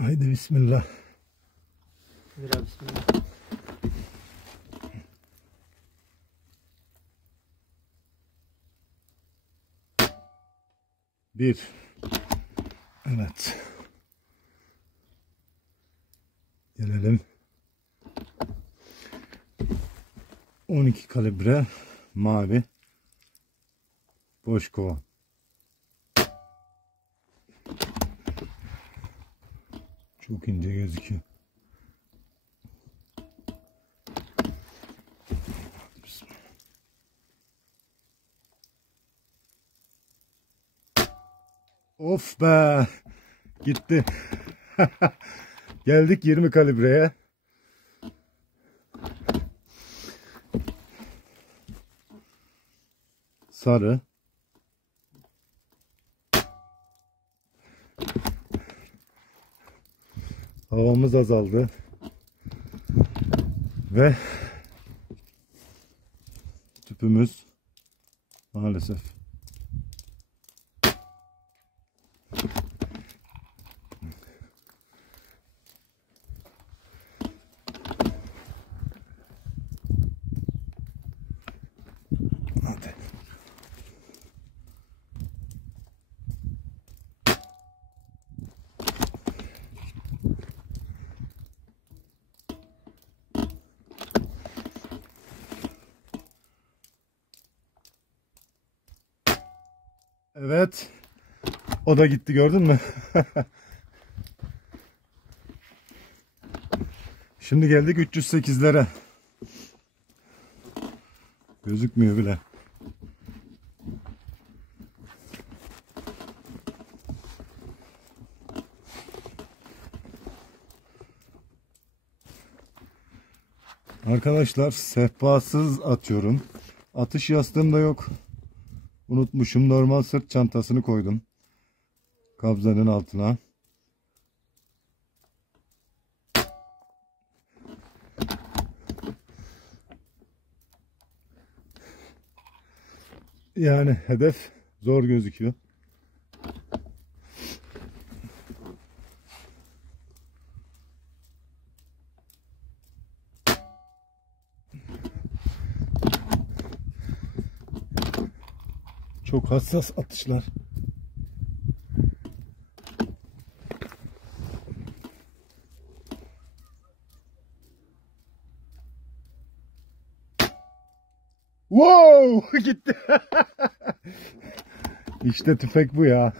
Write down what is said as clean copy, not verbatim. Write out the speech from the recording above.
Haydi bismillah. Biraz bismillah. Bir. Evet. Gelelim. 12 kalibre mavi boş kova. Çok ince gözüküyor. Of be! Gitti. Geldik 20 kalibreye. Sarı. Havamız azaldı. Ve tüpümüz maalesef hadi. Evet. O da gitti, gördün mü? Şimdi geldik 308'lere. Gözükmüyor bile. Arkadaşlar sehpasız atıyorum. Atış yastığım da yok. Unutmuşum. Normal sırt çantasını koydum kabzanın altına. Yani hedef zor gözüküyor. Çok hassas atışlar. Wow! Gitti. İşte tüfek bu ya.